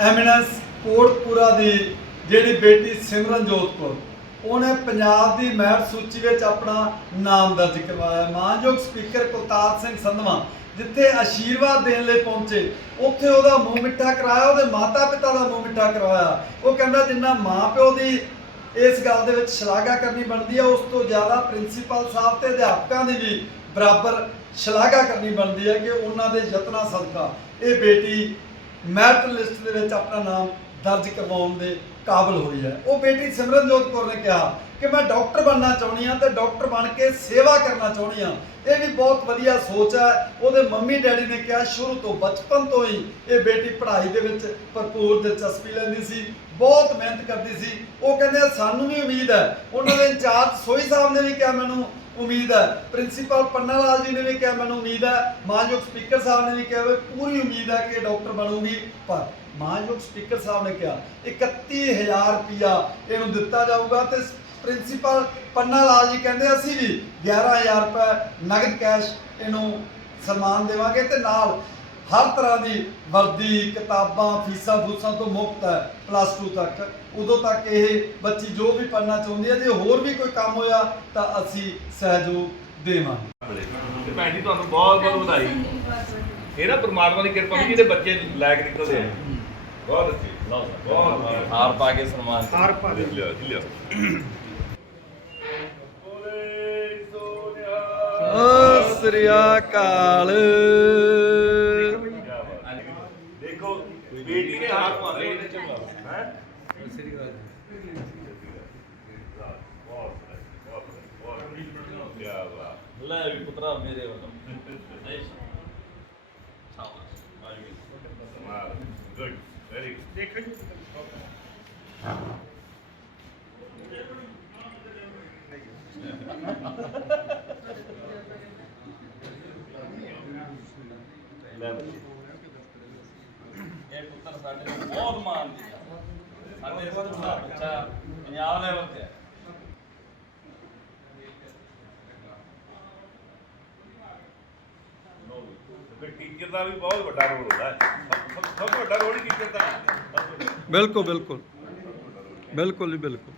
Eminence Kotpura ਦੀ ਜਿਹੜੀ ਬੇਟੀ ਸਿਮਰਨਜੋਤ ਕੌਰ, ਉਹਨੇ ਪੰਜਾਬ ਦੀ ਮੈਰਿਟ ਸੂਚੀ ਵਿੱਚ ਆਪਣਾ ਨਾਮ ਦਰਜ ਕਰਵਾਇਆ। ਮਾਨਯੋਗ ਸਪੀਕਰ ਕੁਲਤਾਰ ਸਿੰਘ ਸੰਧਵਾ, ਜਿੱਥੇ ਆਸ਼ੀਰਵਾਦ ਦੇਣ ਲਈ ਪਹੁੰਚੇ, ਉੱਥੇ ਉਹਦਾ ਮੂੰਹ ਮਿੱਠਾ ਕਰਾਇਆ, ਉਹਦੇ ਮਾਤਾ ਪਿਤਾ ਦਾ ਮੂੰਹ ਮਿੱਠਾ ਕਰਵਾਇਆ ਉਹ ਕਹਿੰਦਾ ਜਿੰਨਾ ਮਾਂ ਪਿਓ ਦੀ ਇਸ ਗੱਲ ਦੇ ਵਿੱਚ ਸ਼ਲਾਘਾ ਕਰਨੀ ਬਣਦੀ ਹੈ ਉਸ ਤੋਂ ਜ਼ਿਆਦਾ ਪ੍ਰਿੰਸੀਪਲ ਸਾਹਿਬ ਤੇ ਅਧਿਆਪਕਾਂ ਦੀ ਵੀ ਬਰਾਬਰ ਸ਼ਲਾਘਾ ਕਰਨੀ ਬਣਦੀ ਹੈ ਕਿ ਉਹਨਾਂ ਦੇ ਯਤਨਾਂ ਸਦਕਾ ਇਹ ਬੇਟੀ ਮੈਰਿਟ ਲਿਸਟ ਦੇ ਵਿੱਚ ਆਪਣਾ ਨਾਮ ਦਰਜ ਕਰਵਾਉਣ ਦੇ ਕਾਬਲ ਹੋਈ ਹੈ। ਉਹ ਬੇਟੀ ਸਿਮਰਨਜੋਤ ਕੌਰ ਨੇ ਕਿਹਾ ਕਿ ਮੈਂ ਡਾਕਟਰ ਬਣਨਾ ਚਾਹੁੰਦੀ ਹਾਂ ਤੇ ਡਾਕਟਰ ਬਣ ਕੇ ਸੇਵਾ ਕਰਨਾ ਚਾਹੁੰਦੀ ਹਾਂ। ਇਹ ਵੀ ਬਹੁਤ ਵਧੀਆ ਸੋਚ ਹੈ। ਉਹਦੇ ਮੰਮੀ ਡੈਡੀ ਨੇ ਕਿਹਾ, ਸ਼ੁਰੂ ਤੋਂ ਬਚਪਨ ਤੋਂ ਹੀ ਇਹ ਬੇਟੀ ਪੜ੍ਹਾਈ ਦੇ ਵਿੱਚ ਭਰਪੂਰ ਦਿਲਚਸਪੀ ਲੈਂਦੀ ਸੀ, ਬਹੁਤ ਮਿਹਨਤ ਕਰਦੀ ਸੀ। ਉਹ ਕਹਿੰਦੇ, ਸਾਨੂੰ ਵੀ ਉਮੀਦ ਹੈ। ਉਹਨਾਂ ਦੇ ਇੰਚਾਰਜ ਸੋਈ ਸਾਹਿਬ ਨੇ ਵੀ ਕਿਹਾ ਮੈਨੂੰ ਉਮੀਦ ਹੈ। ਪ੍ਰਿੰਸੀਪਲ ਪੰਨਾ ਲਾਲ ਜੀ ਨੇ ਵੀ ਕਿਹਾ, ਮੈਨੂੰ ਉਮੀਦ ਹੈ। ਮਾਨਯੋਗ ਸਪੀਕਰ ਸਾਹਿਬ ਨੇ ਵੀ ਕਿਹਾ ਵੀ ਪੂਰੀ ਉਮੀਦ ਹੈ ਕਿ ਡਾਕਟਰ ਬਣੂਗੀ। ਪਰ ਮਾਨਯੋਗ ਸਪੀਕਰ ਸਾਹਿਬ ਨੇ ਕਿਹਾ 31000 ਰੁਪਇਆ ਇਹਨੂੰ ਦਿੱਤਾ ਜਾਊਗਾ। ਤੇ ਪ੍ਰਿੰਸੀਪਲ ਪੰਨਾ ਲਾਲ ਜੀ ਕਹਿੰਦੇ, ਅਸੀਂ ਵੀ 11000 ਰੁਪਏ ਨਗਦ ਕੈਸ਼ ਇਹਨੂੰ ਸਨਮਾਨ ਦੇਵਾਂਗੇ ਤੇ ਨਾਲ ਹਰ ਤਰ੍ਹਾਂ ਦੀ ਵਰਦੀ ਕਿਤਾਬਾਂ ਫੀਸਾਂ ਫੂਸਾਂ ਤੋਂ ਮੁਕਤ ਹੈ ਪਲੱਸ 2 ਤੱਕ। ਉਦੋਂ ਤੱਕ ਇਹ ਬੱਚੀ ਜੋ ਵੀ ਪੜ੍ਹਨਾ ਚਾਹੁੰਦੀ ਹੈ ਜੇ ਹੋਰ ਵੀ ਕੋਈ ਕੰਮ ਹੋਇਆ ਤਾਂ ਅਸੀਂ ਸਹਿਯੋਗ ਦੇਵਾਂਗੇ। ਤੇ ਭੈਣ ਜੀ ਤੁਹਾਨੂੰ ਬਹੁਤ ਬਹੁਤ ਵਧਾਈ। ਇਹ ਨਾ ਪ੍ਰਮਾਤਮਾ ਦੀ ਕਿਰਪਾ ਵੀ ਜਿਹਦੇ ਬੱਚੇ ਲਾਇਕ ਨਿਕਲਦੇ ਆ। ਬਹੁਤ ਅੱਛੀ ਬਹੁਤ ਵਧੀਆ। ਹਾਰ ਪਾ ਕੇ ਸਨਮਾਨ। ਹਾਰ ਪਾ ਲਿਓ ਲਿਓ ਬੋਲੇ ਸੋਨਿਆ। ਸਤਿ ਸ੍ਰੀ ਅਕਾਲ। ਬੇਟੀ ਨੇ ਹਾਰ ਪਾ ਲਈ ਇਹਦੇ ਚ ਹੈ? ਕਿਆ ਬਾਤ ਲੈ ਵੀ ਪੁੱਤਰਾ ਮੇਰੇ ਵੱਲੋਂ। ਨਹੀਂ। ਸ਼ਾਬਾਸ਼। ਵਾਹਿਗੁਰੂ ਕਮਾਲ ਗੁੱਡ। ਵੈਰੀ ਦੇਖੋ ਜੀ। ਲੈ ਬੱਚੇ। ਇਹ ਪੁੱਤਰ ਸਾਡੇ ਨੂੰ ਬਹੁਤ ਮਾਣ ਦਿੰਦਾ। ਸਾਡੇ ਸਕੂਲ ਦਾ ਬੱਚਾ ਪੰਜਾਬ ਲੈਵਲ ਤੇ ਹੈ। ਫਿਰ ਟੀਚਰ ਦਾ ਵੀ ਬਹੁਤ ਵੱਡਾ ਰੋਲ ਹੁੰਦਾ ਹੈ। ਸਭ- ਸਭ ਤੋਂ ਵੱਡਾ ਰੋਲ ਹੀ ਟੀਚਰ ਦਾ ਹੈ। ਸਭ ਤੋਂ ਵੱਡਾ। ਬਿਲਕੁਲ ਬਿਲਕੁਲ। ਬਿਲਕੁਲ ਜੀ ਬਿਲਕੁਲ।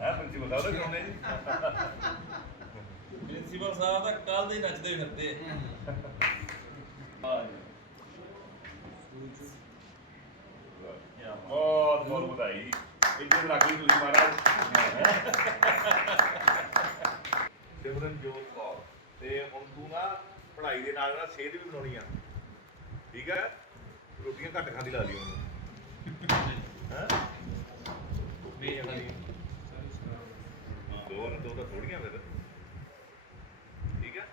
ਹੈ ਪ੍ਰਿੰਸੀਪਲ ਸਾਹਿਬ ਦਾ ਕਰਾਉਂਦੇ ਜੀ ਪ੍ਰਿੰਸੀਪਲ ਸਾਹਿਬ ਤਾਂ ਕੱਲ ਦੇ ਹੀ ਨੱਚਦੇ ਫਿਰਦੇ ਬਹੁਤ ਬਹੁਤ ਵਧਾਈ। ਇੱਜ਼ਤ ਰੱਖ ਲਈ ਤੁਸੀਂ ਮਹਾਰਾਜ। ਸਿਮਰਨ ਕੌਰ। ਤੇ ਹੁਣ ਤੂੰ ਨਾ ਪੜ੍ਹਾਈ ਦੇ ਨਾਲ ਨਾਲ ਸਿਹਤ ਵੀ ਬਣਾਉਣੀ ਆ। ਠੀਕ ਹੈ ਰੋਟੀਆਂ ਘੱਟ ਖਾਂਦੀ ਲੱਗਦੀ ਹੁਣ ਹੈ? ਦੋ ਨਾ ਦੋ ਤਾਂ ਥੋੜੀਆਂ ਫਿਰ। ਠੀਕ ਹੈ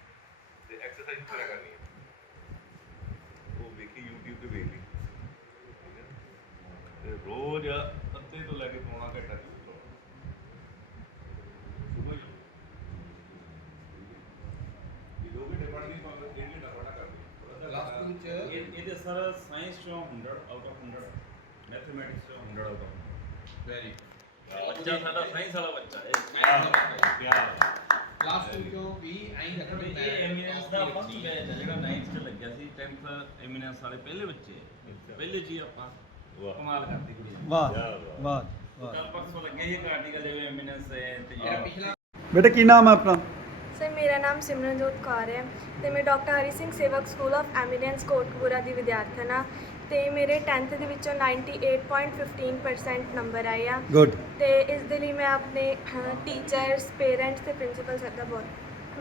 ਤੇ ਐਕਸਰਸਾਈਜ਼ ਕਰਿਆ ਕਰਨੀ ਹੈ ਉਹ ਵੇਖੀ YouTube ਤੇ ਵੇਖ ਲਈ। ਤੇ ਰੋਜ਼ ਅੱਧੇ ਤੋਂ ਲੈ ਕੇ ਪੌਣਾ ਘੰਟਾ ਜ਼ਰੂਰ ਸੌਣਾ ਸੁਬਹ ਹੀ ਇਹ ਦੋ ਘੰਟੇ ਪੜ੍ਹਦੀ ਤਾਂ ਡੇਢ ਘੰਟਾ ਪੜ੍ਹਨਾ ਕਰਦੀ ਇਹ ਇਹਦੇ ਸਰ ਸਾਇੰਸ ਚੋਂ 100 ਆਊਟ ਆਫ 100 ਮੈਥਮੈਟਿਕਸ ਚੋਂ 100 ਆਊਟ ਆਫ ਵੈਰੀ ਬੱਚਾ ਸਾਡਾ ਸਾਇੰਸ ਵਾਲਾ ਬੱਚਾ। ਹੈ ਪਿਆਰ ਕਲਾਸ 2 ਚੋਂ ਵੀ ਐਂ ਰੱਖਣਾ ਇਹ ਐਮੀਨੈਂਸ ਦਾ ਫਸਟ ਬੈਚ ਹੈ ਜਿਹੜਾ 9th ਚ ਲੱਗਿਆ ਸੀ। 10th ਐਮੀਨੈਂਸ ਵਾਲੇ ਪਹਿਲੇ ਬੱਚੇ। ਪਹਿਲੇ ਜੀ ਆਪਾਂ। ਕਮਾਲ ਕਰਤੀ ਕੁੜੀ। ਨੇ। ਵਾਹ ਕਿਆ ਬਾਤ। ਵਾਹ ਵਾਹ। ਕੱਲ ਪਰਸੋਂ ਲੱਗੇ ਸੀ ਆਰਟੀਕਲ ਦੇ ਐਮੀਨੈਂਸ ਤੇ ਮੇਰਾ ਪਿਛਲਾ ਬੇਟਾ ਕੀ ਨਾਮ ਹੈ ਆਪਣਾ? ਸਰ ਮੇਰਾ ਨਾਮ ਸਿਮਰਨਜੋਤ ਕੌਰ ਹੈ ਤੇ ਮੈਂ doctor Hari Singh Sewak school of eminence Kotkapura ਦੀ ਵਿਦਿਆਰਥਣ ਹਾਂ ਤੇ ਮੇਰੇ 10th ਦੇ ਵਿੱਚੋਂ 98.15% ਨੰਬਰ ਆਏ ਆ। ਗੁੱਡ ਤੇ ਇਸ ਦੇ ਲਈ ਮੈਂ ਆਪਣੇ ਟੀਚਰਸ ਪੇਰੈਂਟਸ ਤੇ ਪ੍ਰਿੰਸੀਪਲ ਸਰ ਦਾ ਬਹੁਤ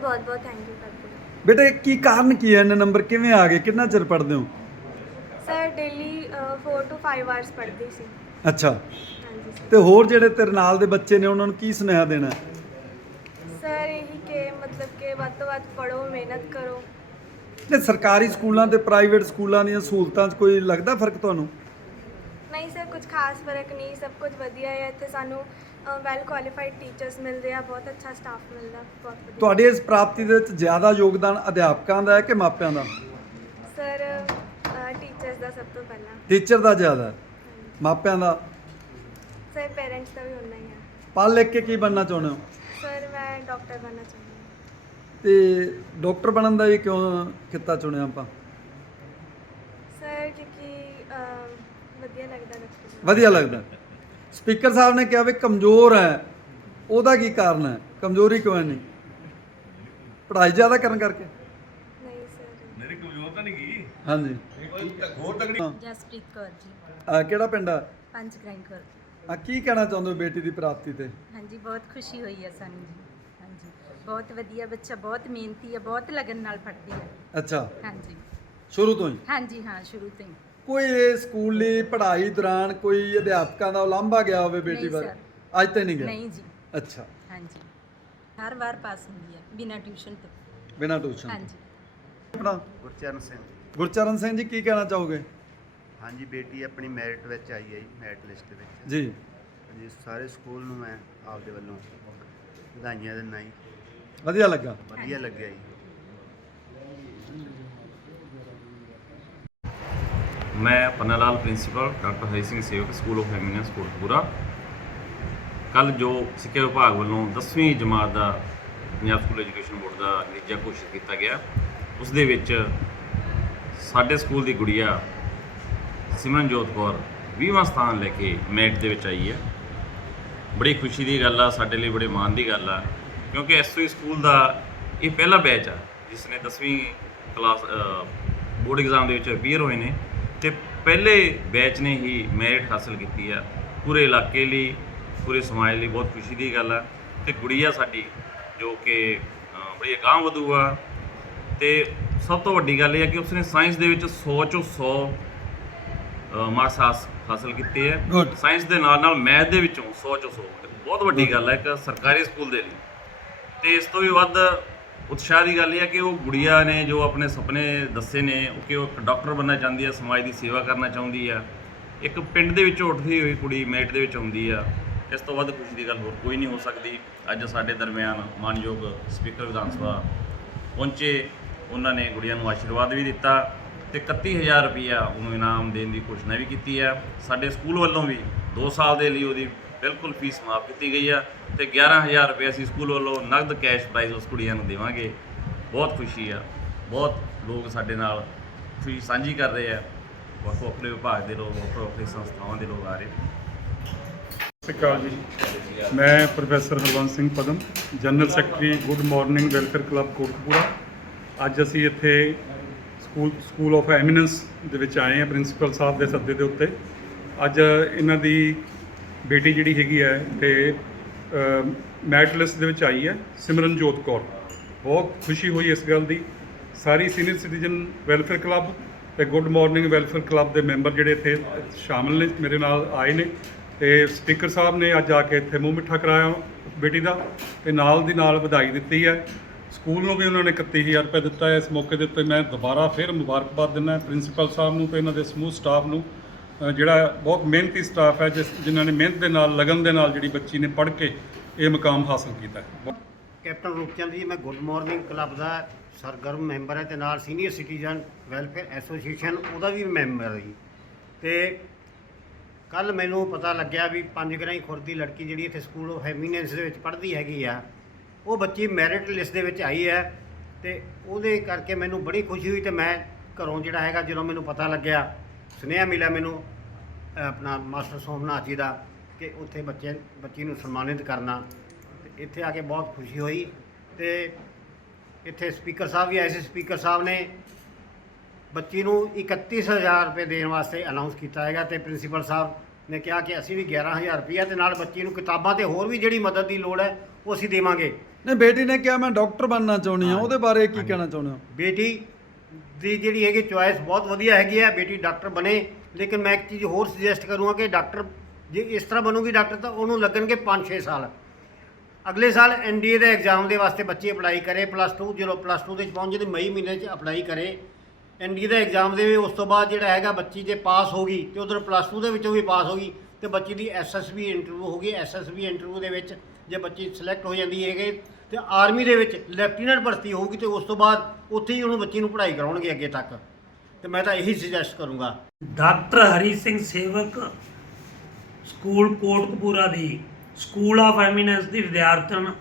ਬਹੁਤ ਬਹੁਤ ਥੈਂਕ ਯੂ ਕਰਦੀ ਹਾਂ। ਬੇਟਾ ਕੀ ਕਾਰਨ ਕੀ ਹੈ? ਨੰਬਰ ਕਿਵੇਂ ਆ ਗਏ? ਕਿੰਨਾ ਚਿਰ ਪੜ੍ਹਦੇ ਹੋ? ਡੇਲੀ 4 ਤੋਂ 5 ਆਵਰਸ ਪੜ੍ਹਦੀ ਸੀ। ਅੱਛਾ। ਹਾਂਜੀ ਤੇ ਹੋਰ ਜਿਹੜੇ ਤੇਰੇ ਨਾਲ ਦੇ ਬੱਚੇ ਨੇ ਉਹਨਾਂ ਨੂੰ ਕੀ ਸੁਨੇਹਾ ਦੇਣਾ? ਸਰ ਇਹੀ ਕਿ ਮਤਲਬ ਕਿ ਵੱਧ ਤੋਂ ਵੱਧ ਪੜ੍ਹੋ ਮਿਹਨਤ ਕਰੋ। ਤੇ ਸਰਕਾਰੀ ਸਕੂਲਾਂ ਤੇ ਪ੍ਰਾਈਵੇਟ ਸਕੂਲਾਂ ਦੀਆਂ ਸਹੂਲਤਾਂ 'ਚ ਕੋਈ ਲੱਗਦਾ ਫ਼ਰਕ ਤੁਹਾਨੂੰ? ਨਹੀਂ ਸਰ ਕੁਝ ਖਾਸ ਫ਼ਰਕ ਨਹੀਂ ਸਭ ਕੁਝ ਵਧੀਆ ਹੈ। ਇੱਥੇ ਸਾਨੂੰ ਵੈਲ ਕੁਆਲੀਫਾਈਡ ਟੀਚਰਸ ਮਿਲਦੇ ਆ ਬਹੁਤ ਅੱਛਾ ਸਟਾਫ ਮਿਲਦਾ ਬਹੁਤ ਵਧੀਆ। ਤੁਹਾਡੀ ਇਸ ਪ੍ਰਾਪਤੀ ਦੇ ਵਿੱਚ ਜ਼ਿਆਦਾ ਯੋਗਦਾਨ ਅਧਿਆਪਕਾਂ ਦਾ ਹੈ ਕਿ ਮਾਪਿਆਂ ਦਾ? ਸਰ ਦਾ ਸਭ ਤੋਂ ਪਹਿਲਾਂ। ਟੀਚਰ ਦਾ ਜ਼ਿਆਦਾ। ਮਾਪਿਆਂ ਦਾ। ਸਰ ਪੇਰੈਂਟਸ ਦਾ ਵੀ ਉਨਾ ਹੀ ਹੈ ਪੜ੍ਹ ਲਿਖ ਕੇ ਕੀ ਬਣਨਾ ਚਾਹੁੰਦੇ ਹੋ? ਸਰ ਮੈਂ ਡਾਕਟਰ ਬਣਨਾ ਚਾਹੁੰਦੀ ਹਾਂ। ਤੇ ਡਾਕਟਰ ਬਣਨ ਦਾ ਵੀ ਕਿਉਂ ਕਿੱਤਾ ਚੁਣਿਆ ਆਪਾਂ? ਸਰ ਕਿਉਂਕਿ ਅਮ, ਵਧੀਆ ਲੱਗਦਾ ਡਾਕਟਰ ਵਧੀਆ ਲੱਗਦਾ। ਸਪੀਕਰ ਸਾਹਿਬ ਨੇ ਕਿਹਾ ਵੀ ਕਮਜ਼ੋਰ ਹੈ। ਉਹਦਾ ਕੀ ਕਾਰਨ ਹੈ? ਕਮਜ਼ੋਰੀ ਕਿਉਂ ਹੈ ਨਹੀਂ ਪੜ੍ਹਾਈ ਜ਼ਿਆਦਾ ਕਰਨ ਕਰਕੇ? ਨਹੀਂ ਸਰ। ਮੇਰੀ ਕਮਜ਼ੋਰ ਤਾਂ ਨਹੀਂ ਗਈ ਹਾਂਜੀ। ਹੋਰ ਤਕੜੀ ਜਸਪ੍ਰੀਤ ਕੌਰ ਜੀ। ਆ ਕਿਹੜਾ ਪਿੰਡ ਆ? ਪੰਜ ਗ੍ਰਾਈਂਡ ਕੌਰ ਆ ਕੀ ਕਹਿਣਾ ਚਾਹੁੰਦੇ ਹੋ ਬੇਟੀ ਦੀ ਪ੍ਰਾਪਤੀ ਤੇ? ਹਾਂਜੀ ਬਹੁਤ ਖੁਸ਼ੀ ਹੋਈ ਹੈ ਸਾਨੂੰ ਜੀ। ਹਾਂਜੀ ਬਹੁਤ ਵਧੀਆ ਬੱਚਾ ਬਹੁਤ ਮਿਹਨਤੀ ਹੈ ਬਹੁਤ ਲਗਨ ਨਾਲ ਪੜ੍ਹਦੀ ਹੈ ਅੱਛਾ। ਹਾਂਜੀ। ਸ਼ੁਰੂ ਤੋਂ ਹੀ? ਹਾਂਜੀ ਹਾਂ ਸ਼ੁਰੂ ਤੋਂ ਹੀ। ਕੋਈ ਇਹ ਸਕੂਲੀ ਪੜ੍ਹਾਈ ਦੌਰਾਨ ਕੋਈ ਅਧਿਆਪਕਾਂ ਦਾ ਉਲਾਂਭਾ ਗਿਆ ਹੋਵੇ ਬੇਟੀ ਨਹੀਂ ਬਾਰੇ। ਅੱਜ ਤੇ ਨਹੀਂ ਗਿਆ? ਨਹੀਂ ਜੀ। ਅੱਛਾ। ਹਾਂਜੀ। ਹਰ ਵਾਰ ਪਾਸ ਹੁੰਦੀ ਹੈ ਬਿਨਾਂ ਟਿਊਸ਼ਨ ਤੋਂ। ਬਿਨਾਂ ਟਿਊਸ਼ਨ ਹਾਂਜੀ। ਆਪਣਾ? ਗੁਰਚਰਨ ਸਿੰਘ। ਗੁਰਚਰਨ ਸਿੰਘ ਜੀ ਕੀ ਕਹਿਣਾ ਚਾਹੋਗੇ? ਹਾਂਜੀ ਬੇਟੀ ਆਪਣੀ ਮੈਰਿਟ ਵਿੱਚ ਆਈ ਹੈ ਜੀ ਮੈਰਿਟ ਲਿਸਟ ਦੇ ਵਿੱਚ। ਜੀ। ਜੀ ਸਾਰੇ ਸਕੂਲ ਨੂੰ ਮੈਂ ਆਪਦੇ ਵੱਲੋਂ ਵਧਾਈਆਂ ਦਿੰਦਾ ਜੀ। ਵਧੀਆ ਲੱਗਾ? ਵਧੀਆ ਲੱਗਿਆ ਜੀ। ਮੈਂ Panna Lal principal doctor Hari Singh Sewak school of eminence Kotpura ਕੱਲ ਜੋ ਸਿੱਖਿਆ ਵਿਭਾਗ ਵੱਲੋਂ 10ਵੀਂ ਜਮਾਤ ਦਾ ਪੰਜਾਬ ਸਕੂਲ ਐਜੂਕੇਸ਼ਨ ਬੋਰਡ ਦਾ ਨਤੀਜਾ ਘੋਸ਼ਿਤ ਕੀਤਾ ਗਿਆ ਉਸ ਦੇ ਵਿੱਚ ਸਾਡੇ ਸਕੂਲ ਦੀ ਗੁੜੀਆ ਸਿਮਰਨਜੋਤ ਕੌਰ 20ਵਾਂ ਸਥਾਨ ਲੈ ਕੇ ਮੈਰਿਟ ਦੇ ਵਿੱਚ ਆਈ ਹੈ। ਬੜੀ ਖੁਸ਼ੀ ਦੀ ਗੱਲ ਆ, ਸਾਡੇ ਲਈ ਬੜੇ ਮਾਣ ਦੀ ਗੱਲ ਆ, ਕਿਉਂਕਿ ਐਸਓਈ ਸਕੂਲ ਦਾ ਇਹ ਪਹਿਲਾ ਬੈਚ ਆ ਜਿਸ ਨੇ 10ਵੀਂ ਕਲਾਸ ਬੋਰਡ ਐਗਜ਼ਾਮ ਦੇ ਵਿੱਚ ਅਪੀਅਰ ਹੋਏ ਨੇ ਤੇ ਪਹਿਲੇ ਬੈਚ ਨੇ ਹੀ ਮੈਰਿਟ ਹਾਸਲ ਕੀਤੀ ਆ। ਪੂਰੇ ਇਲਾਕੇ ਲਈ, ਪੂਰੇ ਸਮਾਜ ਲਈ ਬਹੁਤ ਖੁਸ਼ੀ ਦੀ ਗੱਲ ਆ ਤੇ ਗੁੜੀਆ ਸਾਡੀ ਜੋ ਕਿ ਬੜੀ ਅਗਾਂਹ ਵਧੂ ਆ ਤੇ ਸਭ ਤੋਂ ਵੱਡੀ ਗੱਲ ਇਹ ਹੈ ਕਿ ਉਸਨੇ ਸਾਇੰਸ ਦੇ ਵਿੱਚ 100 ਚੋਂ 100 ਮਾਰਕਸ ਹਾਸ- ਹਾਸਲ ਕੀਤੇ ਹੈ। Good. ਸਾਇੰਸ ਦੇ ਨਾਲ ਨਾਲ ਮੈਥ ਦੇ ਵਿੱਚੋਂ 100 ਚੋਂ 100 ਬਹੁਤ ਵੱਡੀ ਗੱਲ ਹੈ ਇੱਕ ਸਰਕਾਰੀ ਸਕੂਲ ਦੇ ਲਈ। ਤੇ ਇਸ ਤੋਂ ਵੀ ਵੱਧ ਉਤਸ਼ਾਹ ਦੀ ਗੱਲ ਇਹ ਹੈ ਕਿ ਉਹ ਗੁੜੀਆ ਨੇ ਜੋ ਆਪਣੇ ਸੁਪਨੇ ਦੱਸੇ ਨੇ ਉਹ ਕਿ ਉਹ ਇੱਕ ਡਾਕਟਰ ਬਣਨਾ ਚਾਹੁੰਦੀ ਹੈ ਸਮਾਜ ਦੀ ਸੇਵਾ ਕਰਨਾ ਚਾਹੁੰਦੀ ਆ ਇੱਕ ਪਿੰਡ ਦੇ ਵਿੱਚੋਂ ਉੱਠਦੀ ਹੋਈ ਕੁੜੀ ਮੈਰਿਟ ਦੇ ਵਿੱਚ ਆਉਂਦੀ ਆ ਇਸ ਤੋਂ ਵੱਧ ਖੁਸ਼ੀ ਦੀ ਗੱਲ ਹੋਰ ਕੋਈ ਨਹੀਂ ਹੋ ਸਕਦੀ। ਅੱਜ ਸਾਡੇ ਦਰਮਿਆਨ ਮਾਨਯੋਗ ਸਪੀਕਰ ਵਿਧਾਨ ਸਭਾ ਪਹੁੰਚੇ। ਉਹਨਾਂ ਨੇ ਗੁੜੀਆ ਨੂੰ ਆਸ਼ੀਰਵਾਦ ਵੀ ਦਿੱਤਾ ਤੇ 31000 ਰੁਪਈਆ ਉਹਨੂੰ ਇਨਾਮ ਦੇਣ ਦੀ ਘੋਸ਼ਣਾ ਵੀ ਕੀਤੀ ਆ। ਸਾਡੇ ਸਕੂਲ ਵੱਲੋਂ ਵੀ 2 ਸਾਲ ਦੇ ਲਈ ਉਹਦੀ ਬਿਲਕੁਲ ਫੀਸ ਮਾਫ ਕੀਤੀ ਗਈ ਆ ਤੇ 11000 ਰੁਪਏ ਅਸੀਂ ਸਕੂਲ ਵੱਲੋਂ ਨਗਦ ਕੈਸ਼ ਪ੍ਰਾਈਜ਼ ਉਸ ਕੁੜੀਆਂ ਨੂੰ ਦੇਵਾਂਗੇ। ਬਹੁਤ ਖੁਸ਼ੀ ਆ। ਬਹੁਤ ਲੋਕ ਸਾਡੇ ਨਾਲ ਖੁਸ਼ੀ ਸਾਂਝੀ ਕਰ ਰਹੇ ਆ। ਵੱਖੋ ਵੱਖਰੇ ਵਿਭਾਗ ਦੇ ਲੋਕ, ਵੱਖੋ ਵੱਖਰੀ ਸੰਸਥਾਵਾਂ ਦੇ ਲੋਕ ਆ ਰਹੇ। ਸਤਿ ਸ਼੍ਰੀ ਅਕਾਲ ਜੀ। ਮੈਂ professor Harwant Singh Padam, general secretary good morning welfare club Kotkapura. ਅੱਜ ਅਸੀਂ ਇੱਥੇ ਸਕੂਲ ਸਕੂਲ ਆਫ ਐਮੀਨੈਂਸ ਦੇ ਵਿੱਚ ਆਏ ਹਾਂ, ਪ੍ਰਿੰਸੀਪਲ ਸਾਹਿਬ ਦੇ ਸੱਦੇ ਦੇ ਉੱਤੇ। ਅੱਜ ਇਹਨਾਂ ਦੀ ਬੇਟੀ ਜਿਹੜੀ ਹੈਗੀ ਹੈ ਤੇ ਮੈਰਿਟ ਲਿਸਟ ਦੇ ਵਿੱਚ ਆਈ ਹੈ, ਸਿਮਰਨਜੋਤ ਕੌਰ। ਬਹੁਤ ਖੁਸ਼ੀ ਹੋਈ ਇਸ ਗੱਲ ਦੀ। ਸਾਰੀ ਸੀਨੀਅਰ ਸਿਟੀਜ਼ਨ ਵੈਲਫੇਅਰ ਕਲੱਬ ਤੇ ਗੁੱਡ ਮਾਰਨਿੰਗ ਵੈਲਫੇਅਰ ਕਲੱਬ ਦੇ ਮੈਂਬਰ ਜਿਹੜੇ ਇੱਥੇ ਸ਼ਾਮਲ ਨੇ, ਮੇਰੇ ਨਾਲ ਆਏ ਨੇ। ਤੇ ਸਪੀਕਰ ਸਾਹਿਬ ਨੇ ਅੱਜ ਆ ਕੇ ਇੱਥੇ ਮੂੰਹ ਮਿੱਠਾ ਕਰਾਇਆ ਬੇਟੀ ਦਾ ਤੇ ਨਾਲ ਦੀ ਨਾਲ ਵਧਾਈ ਦਿੱਤੀ ਹੈ। ਸਕੂਲ ਨੂੰ ਵੀ ਉਹਨਾਂ ਨੇ 31000 ਰੁਪਏ ਦਿੱਤਾ ਹੈ। ਇਸ ਮੌਕੇ ਦੇ ਉੱਤੇ ਮੈਂ ਦੁਬਾਰਾ ਫਿਰ ਮੁਬਾਰਕਬਾਦ ਦਿੰਦਾ ਪ੍ਰਿੰਸੀਪਲ ਸਾਹਿਬ ਨੂੰ ਤੇ ਇਹਨਾਂ ਦੇ ਸਮੂਹ ਸਟਾਫ ਨੂੰ ਜਿਹੜਾ ਬਹੁਤ ਮਿਹਨਤੀ ਸਟਾਫ ਹੈ, ਜਿਸ ਜਿਨ੍ਹਾਂ ਨੇ ਮਿਹਨਤ ਦੇ ਨਾਲ, ਲਗਨ ਦੇ ਨਾਲ ਜਿਹੜੀ ਬੱਚੀ ਨੇ ਪੜ੍ਹ ਕੇ ਇਹ ਮੁਕਾਮ ਹਾਸਲ ਕੀਤਾ ਹੈ। ਬਹੁਤ ਕੈਪਟਨ ਰੂਪਚੰਦ ਜੀ, ਮੈਂ ਗੁੱਡ ਮਾਰਨਿੰਗ ਕਲੱਬ ਦਾ ਸਰਗਰਮ ਮੈਂਬਰ ਹੈ ਤੇ ਨਾਲ ਸੀਨੀਅਰ ਸਿਟੀਜ਼ਨ ਵੈਲਫੇਅਰ ਐਸੋਸੀਏਸ਼ਨ ਉਹਦਾ ਵੀ ਮੈਂਬਰ ਹਾਂ ਜੀ। ਤੇ ਕੱਲ ਮੈਨੂੰ ਪਤਾ ਲੱਗਿਆ ਵੀ ਪੰਜ ਗਰਾਈ ਖੁਰਦ ਦੀ ਲੜਕੀ ਜਿਹੜੀ ਇੱਥੇ ਸਕੂਲ ਆਫ ਐਮੀਨੈਂਸ ਦੇ ਵਿੱਚ ਪੜ੍ਹਦੀ ਹੈਗੀ ਆ ਉਹ ਬੱਚੀ ਮੈਰਿਟ ਲਿਸਟ ਦੇ ਵਿੱਚ ਆਈ ਹੈ ਤੇ ਉਹਦੇ ਕਰਕੇ ਮੈਨੂੰ ਬੜੀ ਖੁਸ਼ੀ ਹੋਈ ਤੇ ਮੈਂ ਘਰੋਂ ਜਿਹੜਾ ਹੈਗਾ, ਜਦੋਂ ਮੈਨੂੰ ਪਤਾ ਲੱਗਿਆ, ਸੁਨੇਹਾ ਮਿਲਿਆ ਮੈਨੂੰ ਆਪਣਾ ਮਾਸਟਰ ਸੋਮਨਾਥ ਜੀ ਦਾ ਕਿ ਉੱਥੇ ਬੱਚੇ, ਬੱਚੀ ਨੂੰ ਸਨਮਾਨਿਤ ਕਰਨਾ। ਤੇ ਇੱਥੇ ਆ ਕੇ ਬਹੁਤ ਖੁਸ਼ੀ ਹੋਈ ਤੇ ਇੱਥੇ ਸਪੀਕਰ ਸਾਹਿਬ ਵੀ ਆਏ ਸੀ। ਸਪੀਕਰ ਸਾਹਿਬ ਨੇ ਬੱਚੀ ਨੂੰ 31000 ਰੁਪਏ ਦੇਣ ਵਾਸਤੇ ਅਨਾਉਂਸ ਕੀਤਾ ਹੈਗਾ ਤੇ ਪ੍ਰਿੰਸੀਪਲ ਸਾਹਿਬ ਨੇ ਕਿਹਾ ਕਿ ਅਸੀਂ ਵੀ 11000 ਰੁਪਏ ਤੇ ਨਾਲ ਬੱਚੀ ਨੂੰ ਕਿਤਾਬਾਂ ਤੇ ਹੋਰ ਵੀ ਜਿਹੜੀ ਮਦਦ ਦੀ ਲੋੜ ਹੈ ਉਹ ਅਸੀਂ ਦੇਵਾਂਗੇ। ਨਹੀਂ ਬੇਟੀ ਨੇ ਕਿਹਾ ਮੈਂ ਡਾਕਟਰ ਬਣਨਾ ਚਾਹੁੰਦੀ ਹਾਂ ਉਹਦੇ ਬਾਰੇ ਕੀ ਕਹਿਣਾ ਚਾਹੁੰਦੇ ਹੋ? ਬੇਟੀ ਦੀ ਜਿਹੜੀ ਹੈਗੀ ਚੁਆਇਸ ਬਹੁਤ ਵਧੀਆ ਹੈਗੀ ਹੈ ਬੇਟੀ ਡਾਕਟਰ ਬਣੇ ਲੇਕਿਨ ਮੈਂ ਇੱਕ ਚੀਜ਼ ਹੋਰ ਸੁਜੈਸਟ ਕਰੂੰਗਾ ਕਿ ਡਾਕਟਰ ਜੇ ਇਸ ਤਰ੍ਹਾਂ ਬਣੂਗੀ ਡਾਕਟਰ ਤਾਂ ਉਹਨੂੰ ਲੱਗਣਗੇ 5-6 ਸਾਲ। ਅਗਲੇ ਸਾਲ ਐਨਡੀਏ ਦੇ ਐਗਜ਼ਾਮ ਦੇ ਵਾਸਤੇ ਬੱਚੇ ਅਪਲਾਈ ਕਰੇ ਪਲੱਸ 2 ਜਦੋਂ ਪਲੱਸ 2 ਦੇ ਵਿੱਚ ਪਹੁੰਚ ਜੇ ਮਈ ਮਹੀਨੇ 'ਚ ਅਪਲਾਈ ਕਰੇ। ਐਨਡੀਏ ਦਾ ਐਗਜ਼ਾਮ ਦੇ ਉਸ ਤੋਂ ਬਾਅਦ ਜਿਹੜਾ ਹੈਗਾ ਬੱਚੀ ਜੇ ਪਾਸ ਹੋ ਗਈ ਤੇ ਉਧਰ ਪਲੱਸ 2 ਦੇ ਵਿੱਚੋਂ ਵੀ ਪਾਸ ਹੋ ਗਈ ਤੇ ਬੱਚੀ ਦੀ ਐਸਐਸਬੀ ਇੰਟਰਵਿਊ ਹੋ ਗਈ। ਐਸਐਸਬੀ ਇੰਟਰਵਿਊ ਦੇ ਵਿੱਚ ਜੇ ਬੱਚੀ ਸਿਲੈਕਟ ਹੋ ਜਾਂਦੀ ਹੈਗੇ ਤੇ ਆਰਮੀ ਦੇ ਵਿੱਚ ਲੈਫਟੀਨੈਂਟ ਭਰਤੀ ਹੋਊਗੀ ਤੇ ਉਸ ਤੋਂ ਬਾਅਦ ਉੱਥੇ ਹੀ ਉਹਨੂੰ ਬੱਚੀ ਨੂੰ ਪੜ੍ਹਾਈ ਕਰਾਉਣਗੇ ਅੱਗੇ ਤੱਕ। ਤੇ ਮੈਂ ਤਾਂ ਇਹੀ ਸੁਜੈਸਟ ਕਰੂੰਗਾ। ਡਾਕਟਰ ਹਰੀ ਸਿੰਘ ਸੇਵਕ ਸਕੂਲ ਕੋਟਕਪੂਰਾ ਦੀ ਸਕੂਲ ਆਫ ਐਮੀਨੈਂਸ ਦੀ ਵਿਦਿਆਰਥਣ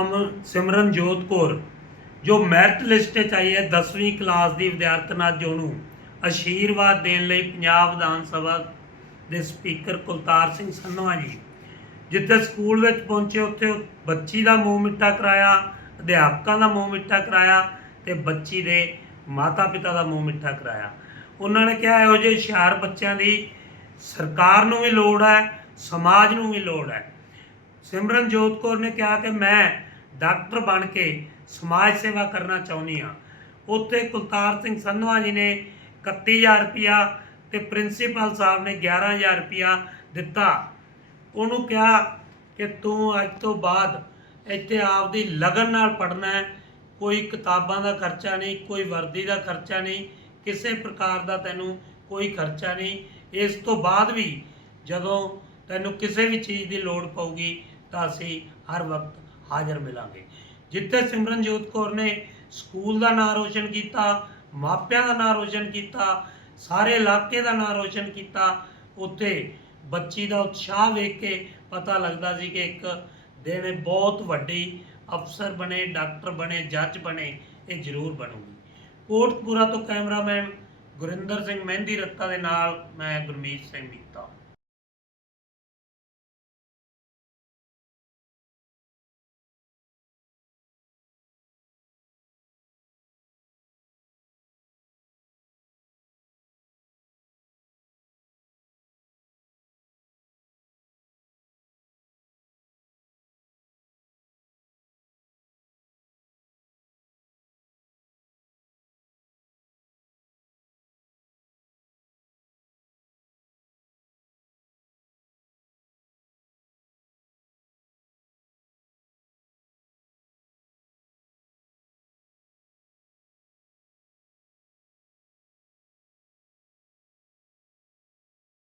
ਅਮਰ ਸਿਮਰਨਜੋਤ ਕੌਰ। ਜੋ ਮੈਰਿਟ ਲਿਸਟ 'ਚ ਆਈ ਹੈ 10ਵੀਂ ਕਲਾਸ ਦੀ ਵਿਦਿਆਰਥਣਾਂ ਅੱਜ ਉਹਨੂੰ ਆਸ਼ੀਰਵਾਦ ਦੇਣ ਲਈ ਪੰਜਾਬ ਵਿਧਾਨ ਸਭਾ ਦੇ ਸਪੀਕਰ ਕੁਲਤਾਰ ਸਿੰਘ ਸੰਧਵਾ ਜੀ, ਜਿੱਥੇ ਸਕੂਲ ਵਿੱਚ ਪਹੁੰਚੇ, ਉੱਥੇ ਬੱਚੀ ਦਾ ਮੂੰਹ ਮਿੱਠਾ ਕਰਾਇਆ, ਅਧਿਆਪਕਾਂ ਦਾ ਮੂੰਹ ਮਿੱਠਾ ਕਰਾਇਆ ਤੇ ਬੱਚੀ ਦੇ ਮਾਤਾ-ਪਿਤਾ ਦਾ ਮੂੰਹ ਮਿੱਠਾ ਕਰਾਇਆ। ਉਹਨਾਂ ਨੇ ਕਿਹਾ, ਇਹੋ ਜਿਹੇ ਹੁਸ਼ਿਆਰ ਬੱਚਿਆਂ ਦੀ ਸਰਕਾਰ ਨੂੰ ਵੀ ਲੋੜ ਹੈ, ਸਮਾਜ ਨੂੰ ਵੀ ਲੋੜ ਹੈ। ਸਿਮਰਨਜੋਤ ਕੌਰ ਨੇ ਕਿਹਾ ਕਿ ਮੈਂ ਡਾਕਟਰ ਬਣ ਕੇ ਸਮਾਜ ਸੇਵਾ ਕਰਨਾ ਚਾਹੁੰਦੀ ਹਾਂ। ਉੱਥੇ ਕੁਲਤਾਰ ਸਿੰਘ ਸੰਧਵਾ ਜੀ ਨੇ 31000 ਰੁਪਿਆ ਤੇ ਪ੍ਰਿੰਸੀਪਲ ਸਾਹਿਬ ਨੇ 11000 ਰੁਪਿਆ ਦਿੱਤਾ। ਉਹਨੂੰ ਕਿਹਾ ਕਿ ਤੂੰ ਅੱਜ ਤੋਂ ਬਾਅਦ ਇੱਥੇ ਆਪਦੀ ਲਗਨ ਨਾਲ ਪੜ੍ਹਨਾ ਹੈ। ਕੋਈ ਕਿਤਾਬਾਂ ਦਾ ਖਰਚਾ ਨਹੀਂ, ਕੋਈ ਵਰਦੀ ਦਾ ਖਰਚਾ ਨਹੀਂ, ਕਿਸੇ ਪ੍ਰਕਾਰ ਦਾ ਤੈਨੂੰ ਕੋਈ ਖਰਚਾ ਨਹੀਂ। ਇਸ ਤੋਂ ਬਾਅਦ ਵੀ ਜਦੋਂ ਤੈਨੂੰ ਕਿਸੇ ਵੀ ਚੀਜ਼ ਦੀ ਲੋੜ ਪਊਗੀ ਤਾਂ ਅਸੀਂ ਹਰ ਵਕਤ ਹਾਜ਼ਰ ਮਿਲਾਂਗੇ। ਜਿੱਥੇ ਸਿਮਰਨਜੋਤ ਕੌਰ ਨੇ ਸਕੂਲ ਦਾ ਨਾਂ ਰੋਸ਼ਨ ਕੀਤਾ, ਮਾਪਿਆਂ ਦਾ ਨਾਂ ਰੋਸ਼ਨ ਕੀਤਾ, ਸਾਰੇ ਇਲਾਕੇ ਦਾ ਨਾਂ ਰੋਸ਼ਨ ਕੀਤਾ, ਉੱਥੇ ਬੱਚੀ ਦਾ ਉਤਸ਼ਾਹ ਵੇਖ ਕੇ ਪਤਾ ਲੱਗਦਾ ਸੀ ਕਿ ਇੱਕ ਦਿਨ ਬਹੁਤ ਵੱਡੀ ਅਫਸਰ ਬਣੇ, ਡਾਕਟਰ ਬਣੇ, ਜੱਜ ਬਣੇ, ਇਹ ਜ਼ਰੂਰ ਬਣੂਗੀ। ਕੋਟਪੂਰਾ ਤੋਂ ਕੈਮਰਾਮੈਨ ਗੁਰਿੰਦਰ ਸਿੰਘ ਮਹਿੰਦੀ, ਰੱਤਾ ਦੇ ਨਾਲ ਮੈਂ ਗੁਰਮੀਤ ਸਿੰਘ